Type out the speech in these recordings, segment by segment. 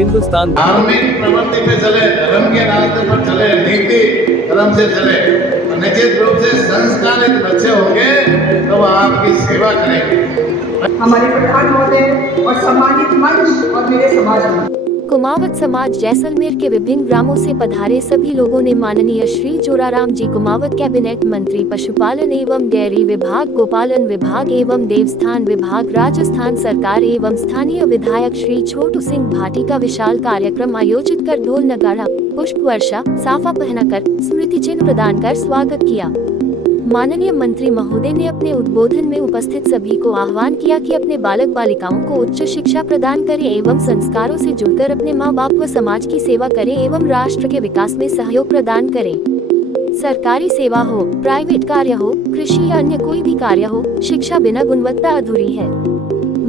हिंदुस्तान धार्मिक प्रवृत्ति पे चले, धर्म के रास्ते पर चले, नीति धर्म से चले, निश्चित रूप से संस्कारित बच्चे होंगे तो वो आपकी सेवा करेंगे। हमारे प्रधान महोदय और सम्मानित मंच और मेरे समाज में कुमावत समाज जैसलमेर के विभिन्न ग्रामों से पधारे सभी लोगों ने माननीय श्री जोराराम जी कुमावत कैबिनेट मंत्री पशुपालन एवं डेयरी विभाग, गोपालन विभाग एवं देवस्थान विभाग, राजस्थान सरकार एवं स्थानीय विधायक श्री छोटू सिंह भाटी का विशाल कार्यक्रम आयोजित कर ढोल नगाड़ा, पुष्प वर्षा, साफा पहनाकर स्मृति चिन्ह प्रदान कर स्वागत किया। माननीय मंत्री महोदय ने अपने उद्बोधन में उपस्थित सभी को आह्वान किया कि अपने बालक बालिकाओं को उच्च शिक्षा प्रदान करें एवं संस्कारों से जुड़कर अपने माँ बाप व समाज की सेवा करें एवं राष्ट्र के विकास में सहयोग प्रदान करें। सरकारी सेवा हो, प्राइवेट कार्य हो, कृषि या अन्य कोई भी कार्य हो, शिक्षा बिना गुणवत्ता अधूरी है।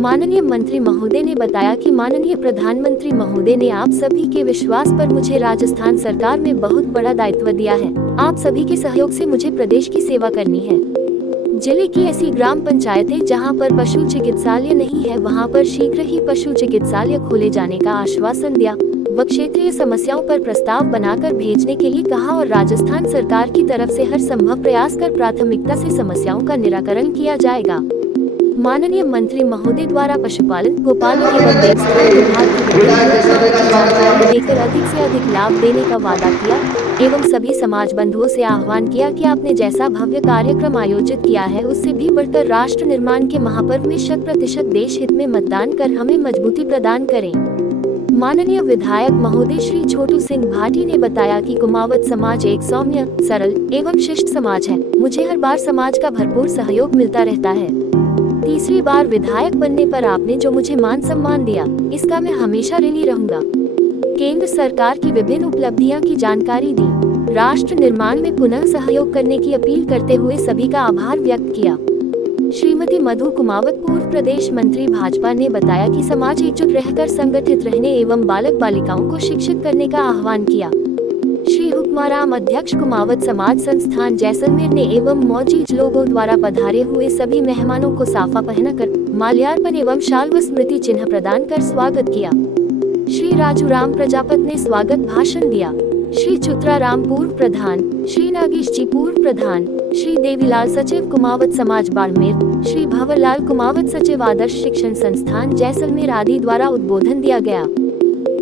माननीय मंत्री महोदय ने बताया कि माननीय प्रधानमंत्री महोदय ने आप सभी के विश्वास पर मुझे राजस्थान सरकार में बहुत बड़ा दायित्व दिया है। आप सभी के सहयोग से मुझे प्रदेश की सेवा करनी है। जिले की ऐसी ग्राम पंचायतें जहां पर पशु चिकित्सालय नहीं है, वहां पर शीघ्र ही पशु चिकित्सालय खोले जाने का आश्वासन दिया व क्षेत्रीय समस्याओं पर प्रस्ताव बनाकर भेजने के लिए कहा और राजस्थान सरकार की तरफ से हर संभव प्रयास कर प्राथमिकता से समस्याओं का निराकरण किया जाएगा। माननीय मंत्री महोदय द्वारा पशुपालन, गोपालन एवं देवस्थान विभाग की जानकारी देकर अधिक से अधिक लाभ देने का वादा किया एवं सभी समाज बंधुओं से आह्वान किया कि आपने जैसा भव्य कार्यक्रम आयोजित किया है उससे भी बढ़कर राष्ट्र निर्माण के महापर्व में 100% देश हित में मतदान कर हमें मजबूती प्रदान करें। माननीय विधायक महोदय श्री छोटू सिंह भाटी ने बताया कि कुमावत समाज एक सौम्य, सरल एवं शिष्ट समाज है। मुझे हर बार समाज का भरपूर सहयोग मिलता रहता है। तीसरी बार विधायक बनने पर आपने जो मुझे मान सम्मान दिया, इसका मैं हमेशा ऋणी रहूंगा। केंद्र सरकार की विभिन्न उपलब्धियों की जानकारी दी, राष्ट्र निर्माण में पुनः सहयोग करने की अपील करते हुए सभी का आभार व्यक्त किया। श्रीमती मधु कुमावत पूर्व प्रदेश मंत्री भाजपा ने बताया कि समाज एकजुट रहकर संगठित रहने एवं बालक बालिकाओं को शिक्षित करने का आह्वान किया। श्री हुक्माराम अध्यक्ष कुमावत समाज संस्थान जैसलमेर ने एवं मौजूद लोगों द्वारा पधारे हुए सभी मेहमानों को साफा पहनाकर माल्यार्पण एवं शाल व स्मृति चिन्ह प्रदान कर स्वागत किया। श्री राजू राम प्रजापत ने स्वागत भाषण दिया। श्री चित्रा राम पूर्व प्रधान, श्री नागेश जी पूर्व प्रधान, श्री देवीलाल सचिव कुमावत समाज बाड़मेर, श्री भंवरलाल कुमावत सचिव आदर्श शिक्षण संस्थान जैसलमेर आदि द्वारा उद्बोधन दिया गया।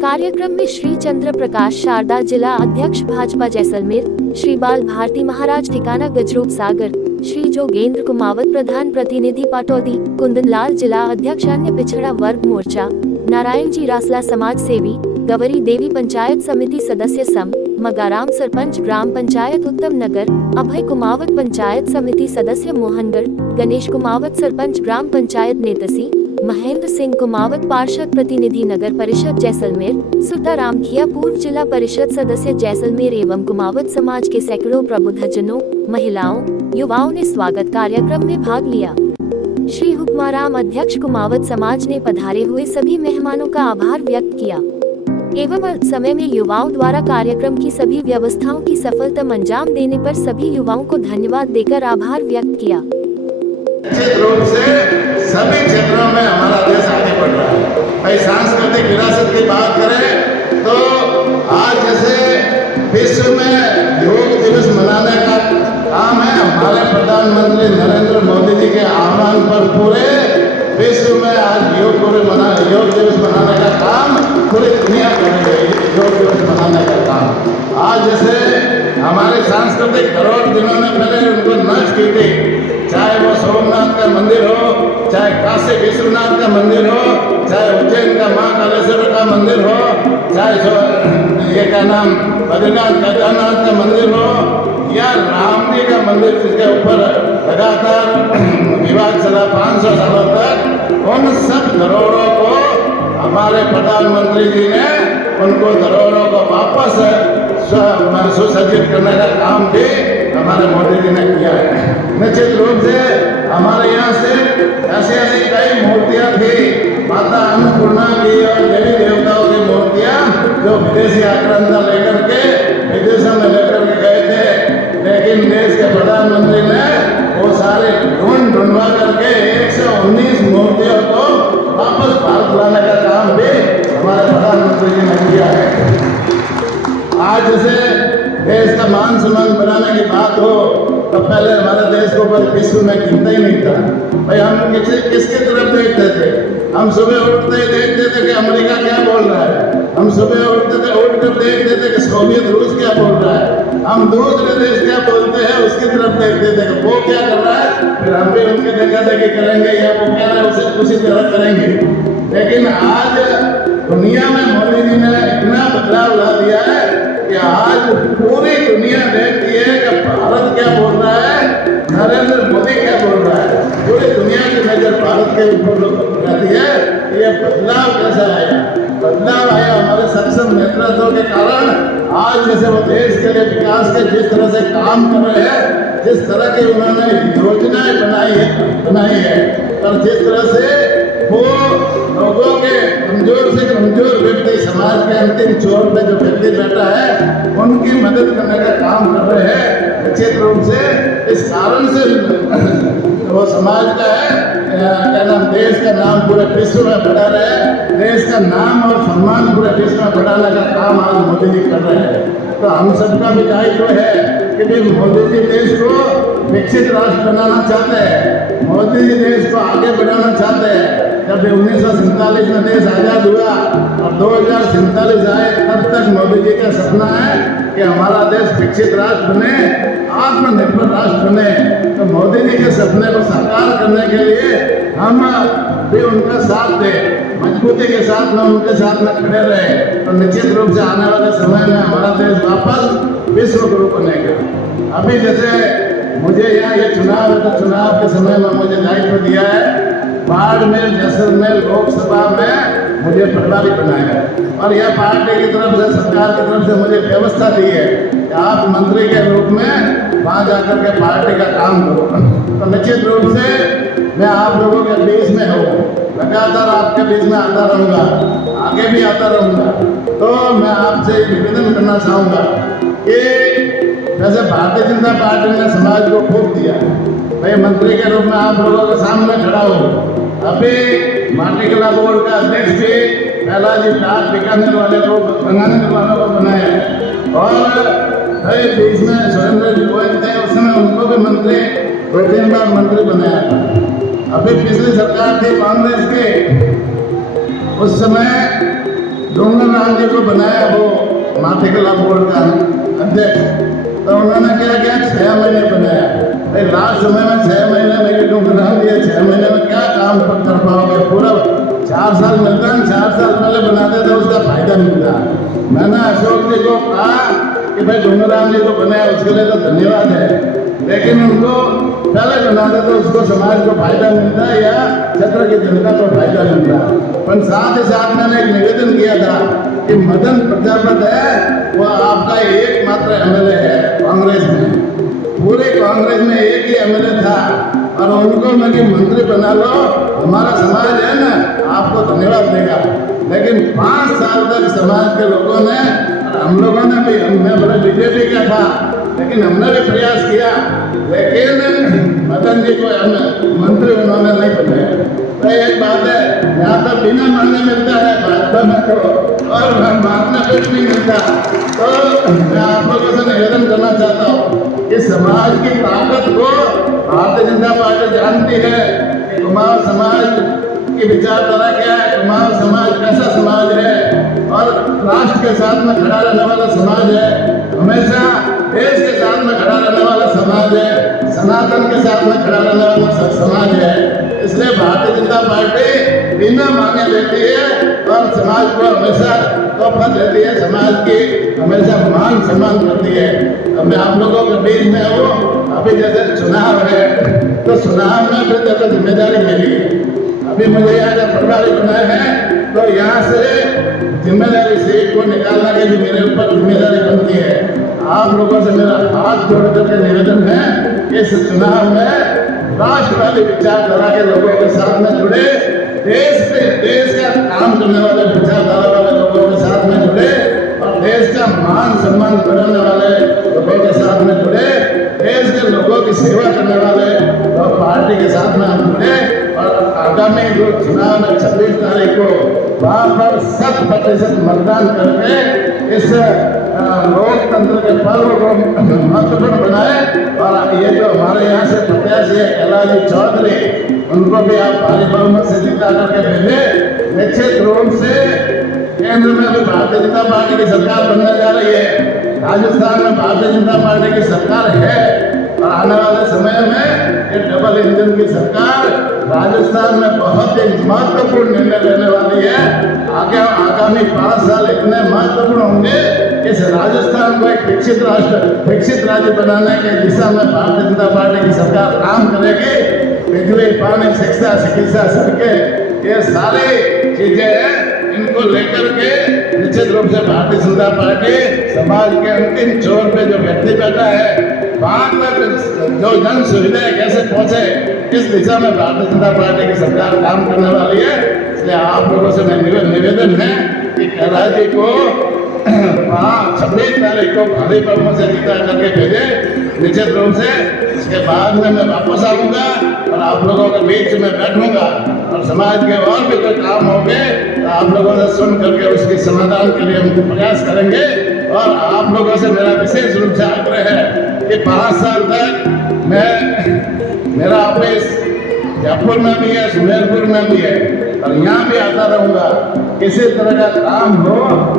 कार्यक्रम में श्री चंद्र प्रकाश शारदा जिला अध्यक्ष भाजपा जैसलमेर, श्री बाल भारती महाराज ठिकाना गजरूप सागर, श्री जोगेंद्र कुमावत प्रधान प्रतिनिधि पाटौदी, कुंदन लाल जिला अध्यक्ष अन्य पिछड़ा वर्ग मोर्चा, नारायण जी रासला समाज सेवी, गवरी देवी पंचायत समिति सदस्य सम, मगाराम सरपंच ग्राम पंचायत उत्तम नगर, अभय कुमावत पंचायत समिति सदस्य मोहनगढ़, गणेश कुमावत सरपंच ग्राम पंचायत नेतसी, महेंद्र सिंह कुमावत पार्षद प्रतिनिधि नगर परिषद जैसलमेर, सुता रामखिया पूर्व जिला परिषद सदस्य जैसलमेर एवं कुमावत समाज के सैकड़ों प्रबुद्धजनों, महिलाओं, युवाओं ने स्वागत कार्यक्रम में भाग लिया। श्री हुक्माराम अध्यक्ष कुमावत समाज ने पधारे हुए सभी मेहमानों का आभार व्यक्त किया एवं अल्प समय में युवाओं द्वारा कार्यक्रम की सभी व्यवस्थाओं की सफलतम अंजाम देने पर सभी युवाओं को धन्यवाद देकर आभार व्यक्त किया। निश्चित रूप से सभी क्षेत्रों में हमारा देश आगे बढ़ रहा है। भाई सांस्कृतिक विरासत की बात करें तो आज जैसे विश्व में योग दिवस मनाने का काम है, हमारे प्रधानमंत्री नरेंद्र मोदी जी के आह्वान पर पूरे विश्व में आज योग दिवस मनाने का काम पूरी दुनिया कर रही है। योग दिवस मनाने का काम आज जैसे हमारे सांस्कृतिक धरोहर जिन्होंने पहले उनको नष्ट की थी, चाहे वो सोमनाथ का मंदिर हो, चाहे काशी विश्वनाथ का मंदिर हो, चाहे उज्जैन का महाकालेश्वर का मंदिर हो, चाहे ये का नाम बद्रीनाथ केदारनाथ का मंदिर हो या राम जी का मंदिर जिसके ऊपर लगातार विवाद चला 500 सालों तक, उन सब धरोहरों को हमारे प्रधानमंत्री जी ने उनको धरोहरों को वापस सुसज्जित करने का काम भी हमारे मोदी जी ने किया है। निश्चित रूप से हमारे यहाँ से ऐसी कई मूर्तियाँ थी, माता अन्नपूर्णा की और देवी देवताओं की मूर्तियाँ जो विदेशी आक्रांता लेकर के विदेशों में लेकर के गए थे, लेकिन देश के प्रधानमंत्री ने वो सारे ढूंढवा करके 119 मूर्तियों को वापस भारत लाने का काम भी हमारे प्रधानमंत्री जी आज जैसे देश का मान सम्मान बढ़ाने की बात हो तो पहले हमारे देश को ऊपर विश्व में गिनता ही नहीं था। भाई हम किसकी तरफ देखते थे? हम सुबह उठते ही देखते थे कि अमेरिका क्या बोल रहा है, हम सुबह उठकर देखते थे कि सोवियत रूस क्या बोल रहा है, हम दूसरे देश क्या बोलते हैं उसकी तरफ देखते थे कि वो क्या कर रहा है, फिर हम भी उनके देखा देखी करेंगे या वो कह रहे हैं उसे उसी तरह करेंगे। लेकिन आज दुनिया में मोदी जी ने इतना बदलाव ला दिया है कि आज पूरी दुनिया देखती है कि भारत क्या बोल रहा है, नरेंद्र मोदी क्या बोल रहा है। पूरी दुनिया की नजर भारत के ऊपर रहती है। ये बदलाव कैसा आया? बदलाव आया हमारे सक्षम नेतृत्व के कारण। आज जैसे वो देश के लिए विकास के जिस तरह से काम कर रहे हैं, जिस तरह की उन्होंने योजनाएं बनाई है और जिस तरह से वो लोगों के कमजोर से कमजोर व्यक्ति, समाज के अंतिम छोर पे जो व्यक्ति बैठा है, उनकी मदद करने का काम कर रहे हैं निश्चित रूप से। इस कारण से वो समाज का है क्या नाम, देश का नाम पूरे विश्व में बढ़ा रहे हैं। देश का नाम और सम्मान पूरे विश्व में बढ़ाने का काम आज मोदी जी कर रहे हैं। तो हम सबका भी दायित्व है कि भाई मोदी जी देश को विकसित राष्ट्र बनाना चाहते हैं, मोदी जी देश को आगे बढ़ाना चाहते हैं। जब 1947 में देश आज़ाद हुआ और 2047 आए, तब तक मोदी जी का सपना है कि हमारा देश विकसित राष्ट्र बने, आत्मनिर्भर राष्ट्र बने। तो मोदी जी के सपने को साकार करने के लिए हम भी उनका साथ दें, मजबूती के साथ में उनके साथ में खड़े रहे, तो निश्चित रूप से आने वाले समय में हमारा देश वापस विश्व गुरु बनेगा। अभी जैसे मुझे यहाँ ये चुनाव है, तो चुनाव के समय में मुझे दायित्व दिया है, बाड़मेर जैसलमेर लोकसभा में मुझे प्रभारी बनाया है और यह पार्टी की तरफ से, सरकार की तरफ से मुझे व्यवस्था दी है कि आप मंत्री के रूप में वहाँ जाकर के पार्टी का काम करो। तो निश्चित रूप से मैं आप लोगों के बीच में हूँ, लगातार आपके बीच में आता रहूँगा, आगे भी आता रहूँगा। तो मैं आपसे निवेदन करना चाहूँगा कि जैसे भारतीय जनता पार्टी ने समाज को फूंक दिया, भाई मंत्री के रूप में आप लोगों के सामने खड़ा हो। अभी माटी कला बोर्ड का अध्यक्ष भी पहला जी प्लाट बीकानेर वाले को बनाने वालों को बनाया है और भाई बीच में सुरेंद्र जी गोयल थे, उस समय उनको भी मंत्री 2-3 बार मंत्री बनाया था। अभी पिछली सरकार थी कांग्रेस की, उस समय डोंगर राम जी को बनाया वो माटी कला बोर्ड का अध्यक्ष। तो उन्होंने क्या किया, 6 महीने बनाया। भाई लास्ट समय में 6 महीने में ये डोंगराम दिए, 6 महीने में क्या काम कर पाओगे? पूरा 4 साल मिलता है, 4 साल पहले बनाते थे उसका फायदा मिलता। मैंने अशोक जी को कहा कि भाई डोंगराम जी को बनाया उसके लिए तो धन्यवाद है, लेकिन उनको पहले बनाते तो उसको समाज को फायदा मिलता है या क्षेत्र की जनता को फायदा मिलता है। पर साथ ही साथ मैंने एक निवेदन किया था कि मदन प्रजापत है वो आपका एकमात्र एमएलए है कांग्रेस में, पूरे कांग्रेस में एक ही एमएलए था और उनको मैं कि मंत्री बना लो, हमारा समाज है ना आपको धन्यवाद देगा। लेकिन 5 साल तक समाज के लोगों ने, हम लोगों ने भी, मैं बड़ा बीजेपी का था लेकिन हमने भी प्रयास किया, लेकिन मदन जी को मंत्री उन्होंने नहीं बनाया। तो एक बात है, यहाँ तो बिना मांगे मिलता है भाजपा में तो, और मांगना कुछ नहीं मिलता। तो मैं आप लोगों से निवेदन करना चाहता हूँ कि समाज की ताकत को भारतीय जनता पार्टी जानती है कि कुमार समाज की विचारधारा क्या है, कुमार समाज कैसा समाज है और राष्ट्र के साथ में खड़ा रहने वाला समाज है, हमेशा देश के साथ में खड़ा रहने वाला समाज है, सनातन के साथ में खड़ा रहने वाला समाज है। इसलिए भारतीय जनता पार्टी बिना मांगे देती है और समाज को हमेशा तोहफा देती है, समाज की हमेशा मान सम्मान करती है। अब मैं आप लोगों के बीच में हूँ, अभी जैसे चुनाव है तो चुनाव में फिर जैसे जिम्मेदारी मिली है, अभी मुझे यहाँ जब प्रभारी बनाए हैं तो यहाँ से जिम्मेदारी सीट को निकालना की भी मेरे ऊपर जिम्मेदारी बनती है। आप लोगों से मेरा हाथ जोड़ करके निवेदन है कि इस चुनाव में राष्ट्रवादी विचारधारा के लोगों के साथ में जुड़े, देश का काम करने वाले विचारधारा वाले लोगों के साथ में जुड़े और देश का मान सम्मान बढ़ाने वाले लोगों के साथ में जुड़े, देश के लोगों की सेवा करने वाले और पार्टी के साथ में हम जुड़े और आगामी जो चुनाव में 26 तारीख को वहाँ पर 100% मतदान करके इस लोकतंत्र के पर्व को महत्वपूर्ण बनाए। और ये जो हमारे यहाँ से प्रत्याशी है कैलाश चौधरी, उनको भी आप भारी बहुमत से जिता करके भेजे। निश्चित रूप से केंद्र में भी भारतीय जनता पार्टी की सरकार बनने जा रही है, राजस्थान में भारतीय जनता पार्टी की सरकार है, और आने वाले समय में ये डबल इंजन की सरकार राजस्थान में बहुत ही महत्वपूर्ण निर्णय लेने वाली है। आगामी 5 साल इतने महत्वपूर्ण होंगे, इस राजस्थान को एक विकसित राज्य बनाने के दिशा में भारतीय जनता पार्टी की सरकार काम करेगी। बिजली, पानी, शिक्षा, चिकित्सा, सड़कें, ये सारी चीजें हैं, इनको लेकर के निश्चित रूप से भारतीय जनता पार्टी समाज के अंतिम छोर पे जो व्यक्ति बैठा है, वहां तक जो जन सुविधाएं कैसे पहुंचे, इस दिशा में भारतीय जनता पार्टी की सरकार काम करने वाली है। इसलिए आप लोगों से मेरा निवेदन है कि कैलाश जी को 26 तारीख को भारी बहुमत से जीता करके भेजे। निश्चित रूप से इसके बाद में मैं वापस आऊँगा और आप लोगों के बीच में बैठूंगा, और समाज के और भी कोई काम होंगे तो आप लोगों से सुन करके उसके समाधान के लिए हम प्रयास करेंगे। और आप लोगों से मेरा विशेष रूप से आग्रह है कि 5 साल तक मेरा ऑफिस जयपुर में भी है, सुमेरपुर में भी है, और यहाँ भी आता रहूँगा। किसी तरह का काम हो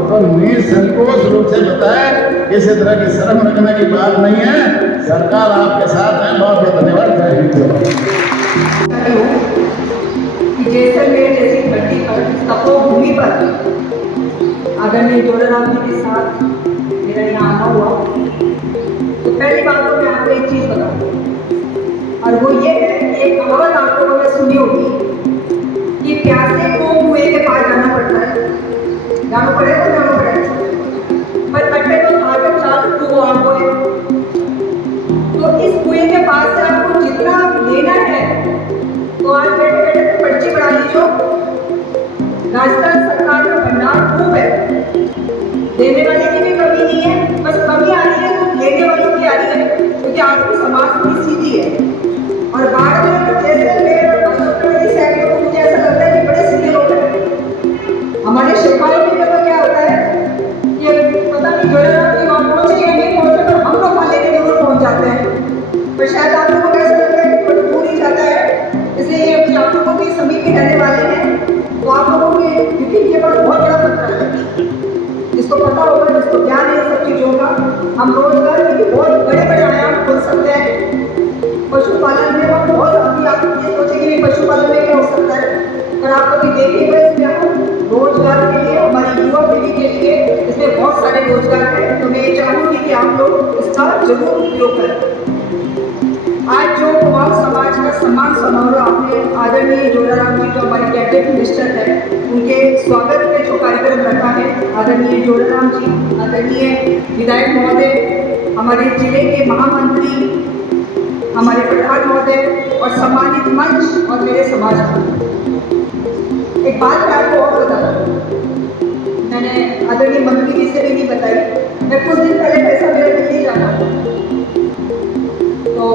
तो निसंकोच रूप से बताएं, किसी तरह की शर्म रखने की बात नहीं है। सरकार आपके साथ है। बहुत बहुत धन्यवाद। जय हिंद। जैसलमेर जैसी धरती पर, तपोभूमि पर आदरणीय जोराराम जी के साथ मेरा यहाँ आना हुआ। तो पहली बात तो मैं आपको एक चीज़ बताऊँ, और वो ये है कि एक कहावत आप लोगों ने सुनी होगी कि प्यासे को कुएं के पास जाना पड़ता है, जाना पड़ेगा, पर कट्टे तो आगे चार कुओं आपको है। तो इस कुएं के पास से आपको जितना लेना है, तो आज बैठे बैठे पर्ची बना लीजिए। राजस्थान सरकार का भंडार खूब है, देने वाले की भी कमी नहीं है, बस कमी आ रही है तो लेने वालों की आ रही है, क्योंकि आपकी समाज थोड़ी सीधी है। और बाढ़ में तो जैसलमेर और बसंतगढ़ की साइड को मुझे ऐसा लगता है कि बड़े सीधे लोग हैं। हमारे शिकायत में तो क्या होता है कि पता नहीं जोराराम जी वहाँ पहुँचे या नहीं पहुँचे, तो हम लोग वहाँ लेके जरूर पहुँच जाते हैं। पर शायद आप लोगों को ऐसा लगता है कि थोड़ी दूर ही जाता है, इसलिए ये आप लोगों के समीप के रहने वाले हैं, तो आप लोगों के क्योंकि ये बहुत बड़ा खतरा है। जिसको पता होगा, जिसको ज्ञान है सब चीज़ों का, हम रोजगार के बहुत बड़े बड़े आयाम खोल सकते हैं। पशुपालन में हम बहुत, अभी आप ये सोचेंगे कि पशुपालन में क्या हो सकता है, पर आप कभी देखिएगा इसमें हम रोजगार के लिए, हमारी युवा पीढ़ी के लिए इसमें बहुत सारे रोजगार हैं। तो मैं ये चाहूँगी कि आप लोग इसका जरूर उपयोग करें। आज जो कुमाऊं समाज का सम्मान समारोह आपने आदरणीय जोराराम जी जो हमारे कैबिनेट मिनिस्टर है, उनके स्वागत में जो कार्यक्रम रखा है, आदरणीय जोराराम जी, आदरणीय विधायक महोदय, हमारे जिले के महामंत्री, हमारे प्रधान महोदय और सम्मानित मंच और मेरे समाज का, एक बात मैं आपको और बता दूँ, मैंने आदरणीय मंत्री जी से भी नहीं बताई। मैं कुछ दिन पहले पैसा मेरा दिल्ली जाना, तो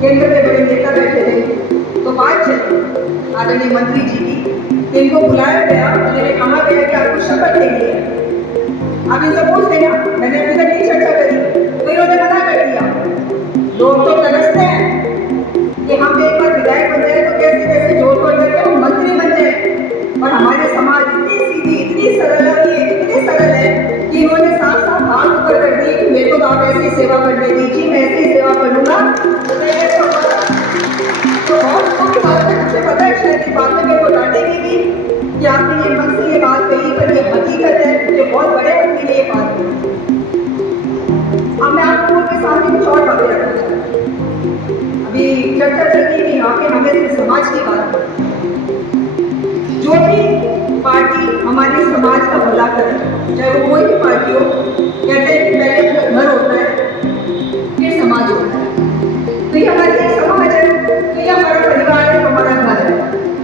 केंद्र के बड़े नेता बैठे थे, तो बात चली आदरणीय मंत्री जी की, इनको बुलाया गया, मैंने कहा गया कि आपको शपथ लेनी है, आप इनसे पूछ लेना। मैंने अभी तक नहीं चर्चा करी, तो इन्होंने मना कर दिया। लोग तो तरसते हैं कि हम एक बार विधायक बन जाए तो कैसे कैसे जोड़ तोड़ करके हम मंत्री बन जाए, और हमारे समाज इतनी सीधी, इतनी सरल है, इतनी सरल है कि इन्होंने साफ साफ हाथ ऊपर कर दी कि मेरे को तो आप ऐसी सेवा करने दीजिए, मैं ऐसी सेवा कर लूँगा। तो बहुत छोटी बात है, मुझे पता है शायद ये बातें मेरे को डांटेंगी भी कि आपने ये मन से ये बात कही, पर ये हकीकत है, मुझे बहुत बड़े अपने लिए ये बात कही। अब मैं आप लोगों के सामने कुछ और बातें रखना चाहती हूँ। अभी चर्चा चलती है यहाँ पे हमें सिर्फ समाज की बात है। जो भी पार्टी हमारे समाज का भला करे, चाहे वो कोई भी पार्टी हो, कहते हैं कि पहले अपना घर होता है, फिर समाज होता है। तो ये हमारी एक समाज है, तो ये हमारा परिवार है, हमारा घर है।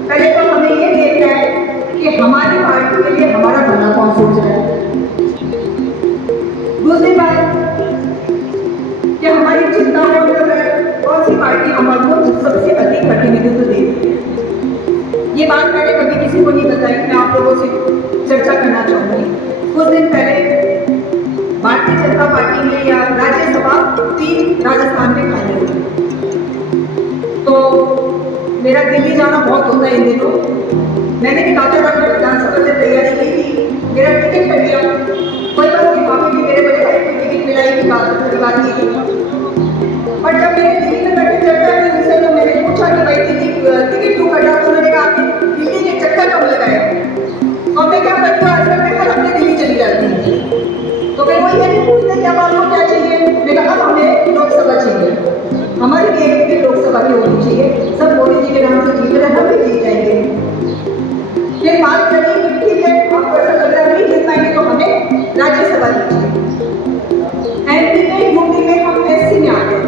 पहले तो हमें ये देखना है कि हमारी पार्टी के लिए हमारा भला कौन सोच रहा है। दूसरी बात कि हमारी चिंता कौन सी पार्टी हमारे सबसे अधिक प्रतिनिधित्व देती है। ये बात मैंने कभी किसी को नहीं बताई, मैं आप लोगों से चर्चा करना चाहूँगी। कुछ दिन पहले भारतीय 3 राजस्थान में खाली हुई। तो मेरा दिल्ली जाना बहुत होता है इन दिनों। मैंने भी काफी बार विधानसभा से तैयारी की थी, मेरा टिकट कट गया। कोई बात नहीं, वहाँ भी मेरे बड़े भाई को टिकट मिलाई की बात की थी। और जब मैंने दिल्ली में बैठे चर्चा की उनसे, तो मैंने पूछा कि भाई दिल्ली टिकट क्यों कटा, तो उन्होंने कहा आपने दिल्ली के चक्कर कब लगाए। और मैं क्या करती हूँ, आजकल मैं हर हफ्ते दिल्ली चली जाती हूँ। तो फिर वो ये नहीं पूछते कि अब आपको क्या चाहिए। मैंने कहा अब हमें लोकसभा चाहिए, हमारी एक भी लोकसभा की होनी चाहिए, सब मोदी जी के नाम से जीत रहे, हम भी जीत जाएंगे। फिर बात करें कि ठीक है आपको ऐसा लग रहा है नहीं जीत पाएंगे, तो हमें राज्यसभा दीजिए। एमपी में, यूपी में हम एससी में आते हैं,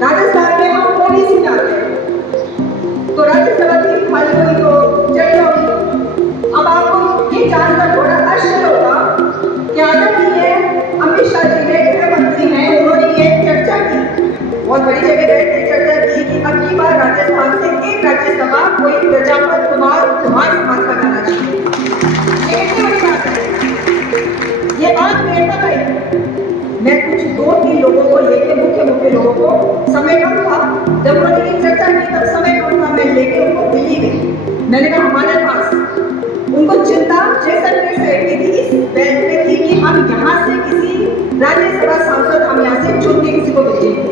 राजस्थान में हम ओबीसी में आते हैं। तो राज्यसभा की खाली हुई तो चल जाओगी। अब आपको ये जानकर थोड़ा आश्चर्य होगा कि आदरणीय अमित शाह जी ने, गृह मंत्री हैं, उन्होंने ये चर्चा की, बहुत बड़ी जगह बैठ के चर्चा की कि अब की बार राजस्थान से एक राज्यसभा कोई प्रजापत कुमार समाज का जाना चाहिए। ये कितनी बड़ी बात है। ये बात मेरे तक आई, मैं कुछ 2-3 लोगों को लेके, मुख्य लोगों को, समय कम था जब उन्होंने ये चर्चा की, तब समय कम था, मैं लेके उनको दिल्ली गई। मैंने कहा हमारे पास, उनको चिंता जैसलमेर से की थी, इस बात में थी कि हम यहाँ से किसी राज्यसभा सांसद हम यहाँ से चुन के किसी को भेजेंगे।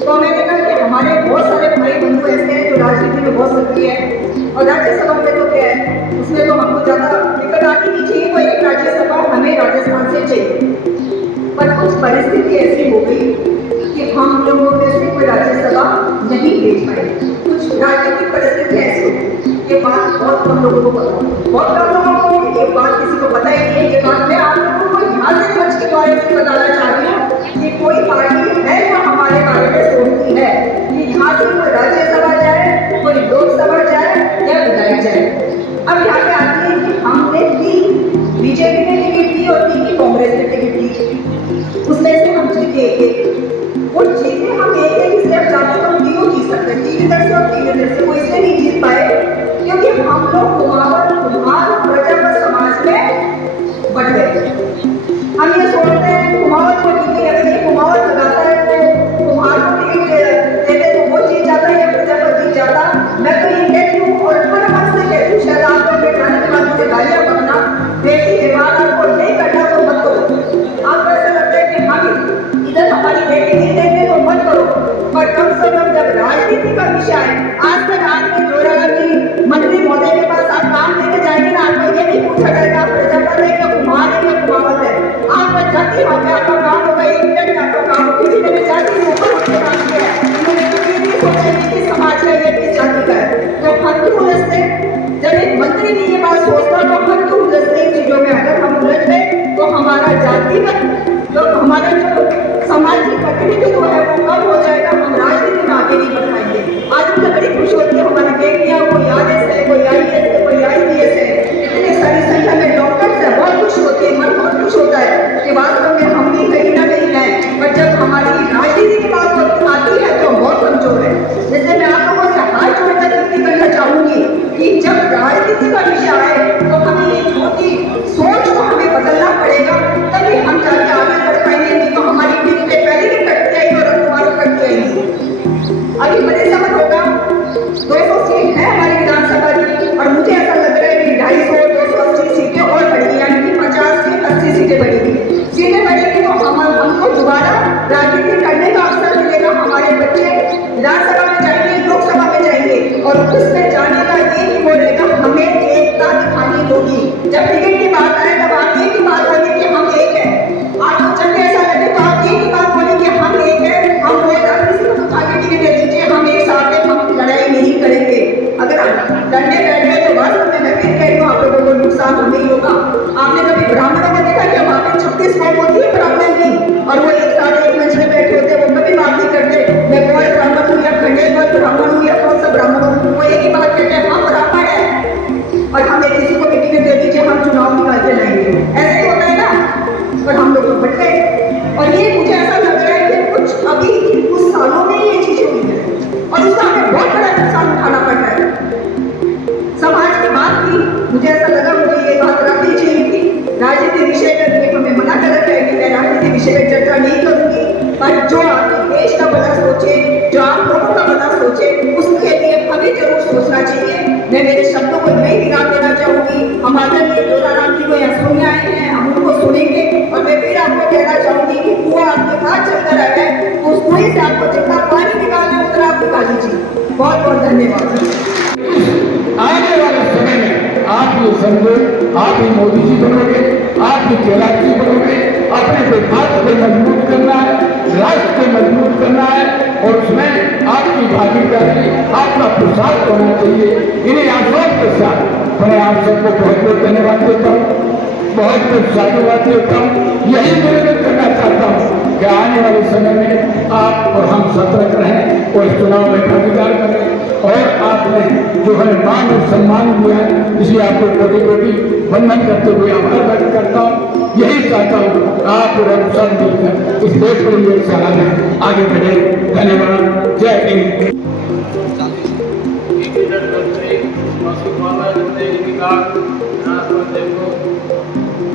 तो मैंने कहा कि हमारे बहुत सारे भाई बंधु ऐसे हैं जो राजनीति में बहुत सक्रिय है, और राज्यसभा में तो क्या है, उसमें तो हमको ज़्यादा दिक्कत आती नहीं चाहिए, तो एक राज्यसभा हमें राजस्थान से चाहिए। पर कुछ परिस्थिति ऐसी हो गई कि हम लोगों में से कोई राज्यसभा नहीं भेज पाए। कुछ राजनीतिक परिस्थिति ऐसी हो गई, ये बात बहुत कम लोगों को पता, बहुत कम लोगों को ये बात किसी को पता ही नहीं है। ये बात मैं आप लोगों को यहाँ से मंच के द्वारा से बताना चाह रही हूँ कि कोई पार्टी है जो हमारे बारे में सोचती है कि यहाँ से कोई राज्यसभा जाए, कोई लोकसभा जाए या विधायक जाए। अब यहाँ पे आती है कि हमने 3 बीजेपी ने टिकट दी और 3 की कांग्रेस ने टिकट दी, उसमें से हम जीते एक। और जीते हम एक इसलिए अब जाते तो हम तीनों जीत सकते हैं, 3 इधर से और 3 इधर से। वो इसलिए नहीं जीत पाए क्योंकि हम लोग कुमार प्रजापत समाज में बट गए। हम ये सोचते हैं कुमावत को टिकट, अगर ये कुमावत लगाता है तो कुमार को टिकट दे दे तो वो जीत जाता है या प्रजापत जीत जाता। मैं तो ये कहती हूँ और पूरे मन से कहती हूँ, शायद आप लोग जाने के बाद मुझे गालियाँ बकना, बेटी विवाह आपको नहीं करना तो मत करो। आपको ऐसा लगता है कि हम इधर हमारी बेटी नहीं देंगे तो मत करो, पर कम से कम जब राजनीति का विषय है, आज तक आपने जोरावर जी मंत्री महोदय के पास आप काम लेके जाएंगे ना, आपको ये नहीं पूछा जाएगा आप प्रजापत है या कुमार है या कुमावत है। आप जाति हो गया, आपका काम होगा, एक मिनट आपका काम हो, किसी ने भी जाति के ऊपर उठके काम किया है, उन्होंने कभी नहीं सोचा कि किस समाज का है, किस जाति का है। तो हम क्यों उलझते, जब एक मंत्री नहीं ये बात सोचता तो हम क्यों उलझते इन चीजों में। अगर हम उलझ गए तो हमारा जातिगत जो हमारा जो सामाजिक प्रतिनिधित्व है वो कम हो जाएगा, हम राजनीति में आगे नहीं बढ़ पाएंगे। आज मुझे बड़ी खुशी होती है, हमारी बेटियां कोई आरएस है, कोई आईएएस है, कोई आईपीएस है, इतनी सारी संख्या में डॉक्टर्स है, बहुत खुशी होती है, मन बहुत खुश होता है कि वास्तव में हम भी कहीं ना कहीं हैं। पर जब हमारी राजनीति की बात आती है तो बहुत कमजोर है। जैसे मैं आप लोगों से हाथ जोड़कर विनती करना चाहूंगी कि जब राजनीति का विषय आए तो हमें ये छोटी सोच को हमें बदलना पड़ेगा, तभी हम जाके आगे बढ़ पाएंगे। नहीं तो हमारी टिकटें पहले की कटती आएगी और दोबारा कटती आएंगी। अभी बड़े समय होगा, 200 सीट है हमारी विधानसभा की, और मुझे ऐसा लग रहा है कि 250-280 सीटें और बढ़ेगी, यानी कि 50 से 80 सीटें बढ़ेगी। सीटें बढ़ेगी तो हमको दोबारा राजनीति करने का अवसर मिलेगा। हमारे बच्चे विधानसभा में जाएंगे, लोकसभा में जाएंगे, और उसमें जाने का एक ही वो रहेगा, हमें एकता दिखानी होगी। जब टिकट की बात आए तब आप एक ही बात बोलिए कि हम एक है। आपको जब ऐसा लगे तो आप एक ही बात बोलिए कि हम एक है, हम किसी को उठा के टिकट दे दीजिए, हम एक साथ हैं, हम लड़ाई नहीं करेंगे। अगर आप लड़ने बैठ गए तो बस मैं फिर कह रही हूँ आप लोगों को नुकसान हमें ही होगा। आपने कभी ब्राह्मणों को देखा कि वहाँ पे 36 फॉर्म होती है ब्राह्मण की, और वो एक साथ एक मंच में बैठे होते, वो कभी बात नहीं करते मैं कौन ब्राह्मण हूँ या खंडेश्वर ब्राह्मण हूँ या कौन सा ब्राह्मण हूँ। वो एक ही बात कहते हैं हम ब्राह्मण है और हमें किसी को भी टिकट दे दीजिए, हम चुनाव पर जो आपके देश का भला सोचे, जो आप लोगों का भला सोचे, उसके लिए हमें जरूर सोचना चाहिए। मैं मेरे शब्दों को नहीं विराम देना चाहूंगी। हम आदरणीय जोराराम जी को यहाँ सुनने आए हैं, हम उनको सुनेंगे। और मैं फिर आपको कहना चाहूंगी कि कुआं आपके हाथ चलकर आया है, उस कुएं से आपको जितना पानी निकालना है उतना आप निकाल लीजिए। बहुत बहुत धन्यवाद। आने वाले समय में आप ये समझो, आप ही मोदी जी बनोगे, आप ही कैलाश जी बनोगे। अपने विभाग को मजबूत करना है, राष्ट्र को मजबूत करना है और उसमें आपकी भागीदारी, आपका प्रसाद होना चाहिए। इन्हीं आशयों के साथ मैं आप सबको बहुत बहुत धन्यवाद देता हूँ, बहुत बहुत साधुवाद देता हूँ। यही निवेदन करना चाहता हूँ कि आने वाले समय में आप और हम सतर्क रहें और इस चुनाव में भागीदार करें। और आपने जो हमें मान और सम्मान दिया है, इसलिए आपको कोटि कोटि वंदन करते हुए आभार व्यक्त करता हूँ। यही चाहता हूँ आप और हम सब मिलकर इस देश को लिए सलाह में आगे बढ़े। धन्यवाद। जय हिंद।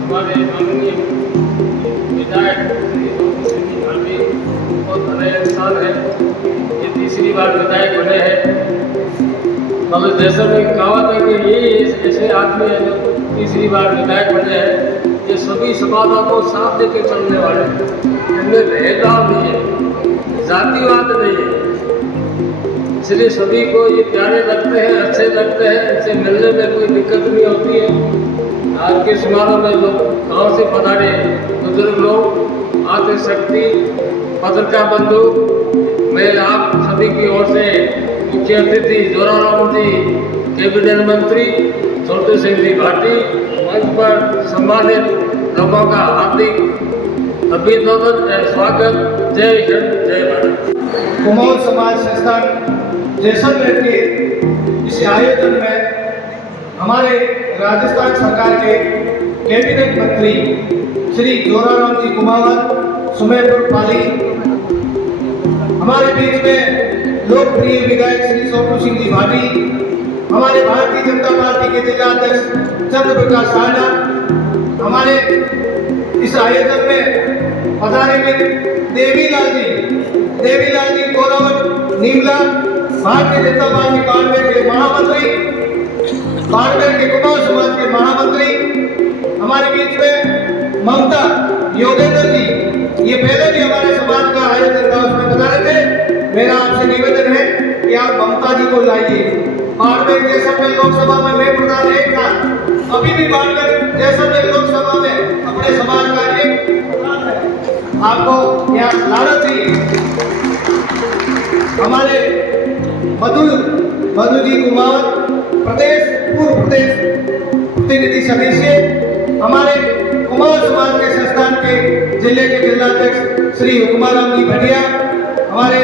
हमारे माननीय विधायक बहुत बड़े इंसान है, ये तीसरी बार विधायक बने हैं। मतलब जैसलमेर की कहावत है कि ये ऐसे आदमी है जो तीसरी बार विधायक बने हैं। ये सभी समाजों को साथ लेके चलने वाले हैं, इनमें भेदभाव नहीं है, जातिवाद नहीं है, इसलिए सभी को ये प्यारे लगते हैं, अच्छे लगते हैं। इनसे मिलने में कोई दिक्कत नहीं होती है। आज के समारोह में लोग गाँव से पधारे बुजुर्ग लोग, आदि शक्ति, पत्रकार बंधु, मैं आप सभी की ओर से मुख्य अतिथि जोराराम जी, कैबिनेट मंत्री छोटे सिंह जी भाटी, मंच पर सम्मानित लोगों का हार्दिक अभिनंदन और स्वागत। जय हिंद, जय भारत। कुमाऊं समाज संस्थान जैसलमेर के इस आयोजन में हमारे राजस्थान सरकार के कैबिनेट मंत्री श्री जोराराम जी कुमावत, सुमेरपुर पाली, हमारे बीच में लोकप्रिय विधायक श्री छोटू सिंह जी भाटी, हमारे भारतीय जनता पार्टी के जिला अध्यक्ष चंद्र प्रकाश साहना, हमारे इस आयोजन में पधारे हुए देवीलाल जी गोरावट नीमला, भारतीय जनता पार्टी बाड़मेर के महामंत्री, बाड़मेर के कुमाऊं समाज के महामंत्री, हमारे बीच में ममता योगेंद्र जी, ये पहले भी हमारे समाज का आयोजन था उसमें बता रहे थे। मेरा आपसे निवेदन है कि आप ममता जी को लाइए। बाड़मेर जैसलमेर लोकसभा में मैं प्रधान एक था, अभी भी बाड़मेर जैसलमेर लोकसभा में अपने समाज का एक प्रधान है। आपको यहाँ लाना चाहिए। हमारे मधु जी कुमावत, पूर्व प्रदेश प्रतिनिधि सदस्य, हमारे कुमाऊं समाज के संस्थान के जिले के जिलाध्यक्ष श्री हुकुमाराम जी भटिया, हमारे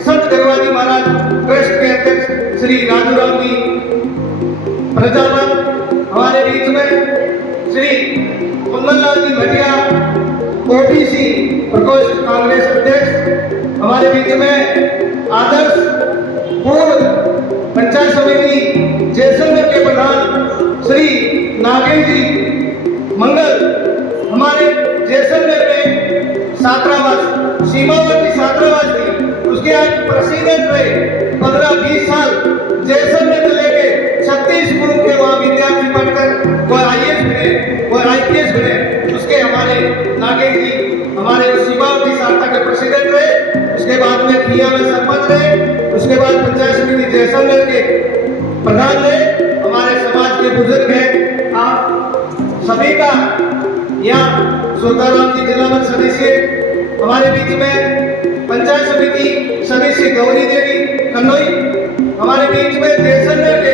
संत दरबाजी महाराज ट्रस्ट के अध्यक्ष श्री राजूराम जी प्रजापत, हमारे बीच में श्री कुंदनलाल जी भटिया, ओबीसी प्रकोष्ठ कांग्रेस अध्यक्ष, हमारे बीच में आदर्श पूर्व पंचायत समिति जैसलमेर के प्रधान श्री नागेश जी मंगल, हमारे जैसलमेर में छात्रावास सीमावर्ती छात्रावास थी, उसके आज प्रेसिडेंट रहे 15-20 साल। जैसलमेर जिले के 36 स्कूल के वहाँ विद्यार्थी पढ़कर कोई IAS बने, कोई IPS बने। उसके हमारे नागेश जी हमारे सीमावर्ती शाखा के प्रेसिडेंट रहे, उसके बाद में खिया में सरपंच रहे, उसके बाद पंचायत समिति जैसलमेर के प्रधान रहे। हमारे समाज के बुजुर्ग हैं, आप सभी का यहाँ सोताराम जी जिला मंच सदस्य, हमारे बीच में पंचायत समिति सदस्य गौरी देवी कन्नौई, हमारे बीच में जैसलमेर के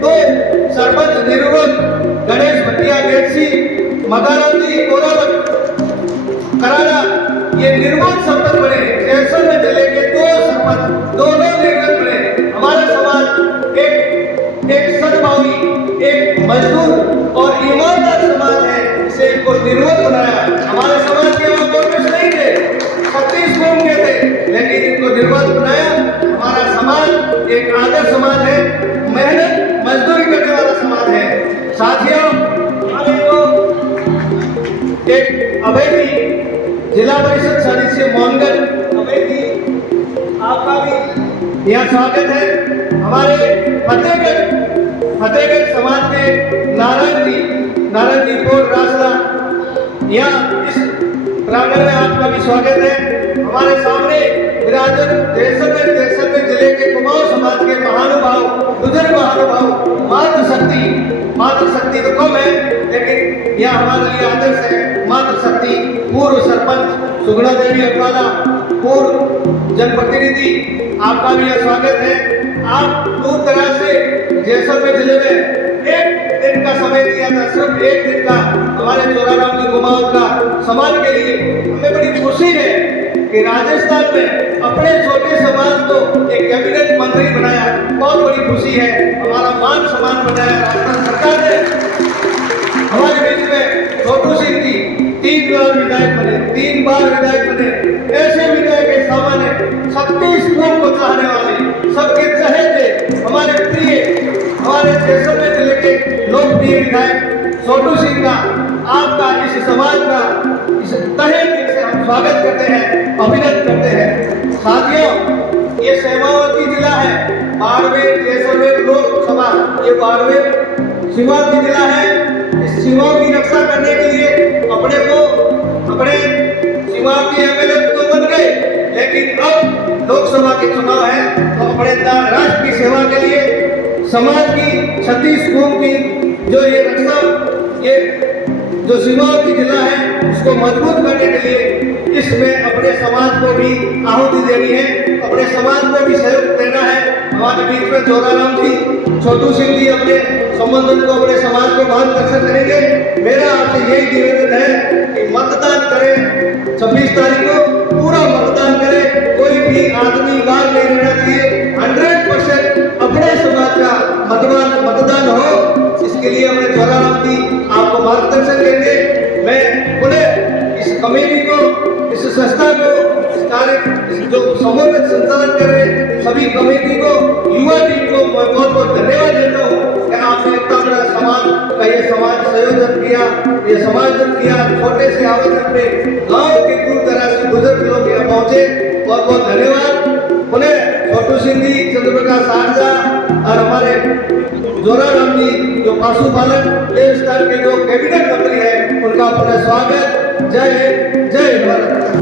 2 सरपंच निर्वल गणेश भटिया गेटसी, मदाराम जी गोरावट कराड़ा, ये निर्वल सरपंच बने। जैसलमेर जिले के 2 सरपंच दोनों निर्वल बने। हमारा समाज एक सद्भावी, एक मजदूर और ईमानदार समाज है, इसे इनको निर्वल बनाया। हमारे समाज के लोग कांग्रेस नहीं थे, 36 कौम के थे, लेकिन इनको निर्वल बनाया। हमारा समाज एक आदर्श समाज है, मेहनत मजदूरी करने वाला समाज है। साथियों, हमारे को एक अभय जी जिला परिषद सदस्य मोहनगढ़ अमेठी, आपका भी यहाँ स्वागत है। हमारे फतेहगढ़ समाज के नारायण जी पोल रासला, यहाँ इस प्रांगण में आपका भी स्वागत है। हमारे सामने विराजन जैसलमेर जिले के कुमाऊं समाज के महानुभाव, बुजुर्ग महानुभाव, मातृशक्ति तो कम है, लेकिन यह हमारे लिए आदर्श है। मातृशक्ति पूर्व सरपंच सुगुणा देवी अकवाला, पूर्व जनप्रतिनिधि, आपका भी यह स्वागत है। आप दूर दराज से जैसलमेर जिले में एक दिन का समय दिया था, सिर्फ एक दिन का, हमारे जोराराम जी कुमावत का समाज के लिए। हमें बड़ी खुशी है कि राजस्थान में अपने छोटे समाज को एक कैबिनेट मंत्री बनाया, बहुत बड़ी खुशी है। हमारा मान सम्मान बनाया राजस्थान सरकार ने। हमारे बीच में छोटू सिंह जी 3 बार विधायक बने। ऐसे विधायक के सामने 36 लोग को चाहने वाले, सबके चहेते, हमारे जैसलमेर जिले के लोकप्रिय विधायक छोटू सिंह का, आपका इस समाज का इस तहे दिल से हम स्वागत करते हैं, अभिनंदन करते हैं। साथियों, ये सीमावर्ती जिला है, बाड़मेर जैसलमेर लोकसभा, ये बाड़मेर सीमावर्ती जिला है। इस सीमाओं की रक्षा करने के लिए अपने सीमावर्ती एमएलए तो बन गए, लेकिन अब लोकसभा के चुनाव है, तो अपने राष्ट्र की सेवा के लिए समाज की 36 कौम की जो ये रक्षा, ये जो सीमावर्ती जिला है, उसको मजबूत करने के लिए इसमें अपने समाज को भी आहुति देनी है, अपने समाज को भी सहयोग देना है। हमारे बीच में जोराराम जी, छोटू सिंह जी अपने संबंधों को, अपने समाज को मार्गदर्शन करेंगे। मेरा आपसे यही निवेदन है कि मतदान करें, 26 तारीख को पूरा मतदान करें। कोई भी आदमी बाहर नहीं रहना चाहिए। 100% अपने समाज का मतदान हो, इसके लिए अपने जोराराम जी आपको मार्गदर्शन देंगे। मैं पुनः इस कमेटी को, इस संस्था को, जो समन्वित संचालन कर रहे सभी कमेटी को, युवा टीम को मैं बहुत बहुत धन्यवाद देता हूँ कि आपने इतना बड़ा समाज का ये समाज समायोजन किया। छोटे से आवेदन में गाँव के दूर दराज से बुजुर्ग लोग यहाँ पहुँचे, बहुत बहुत धन्यवाद। पुनः छोटू सिंह जी, चंद्रप्रकाश आर्जा और हमारे जोराराम जी जो पशुपालन देवस्थान के जो कैबिनेट मंत्री है, उनका पुनः स्वागत। जय हिंद, जय भारत।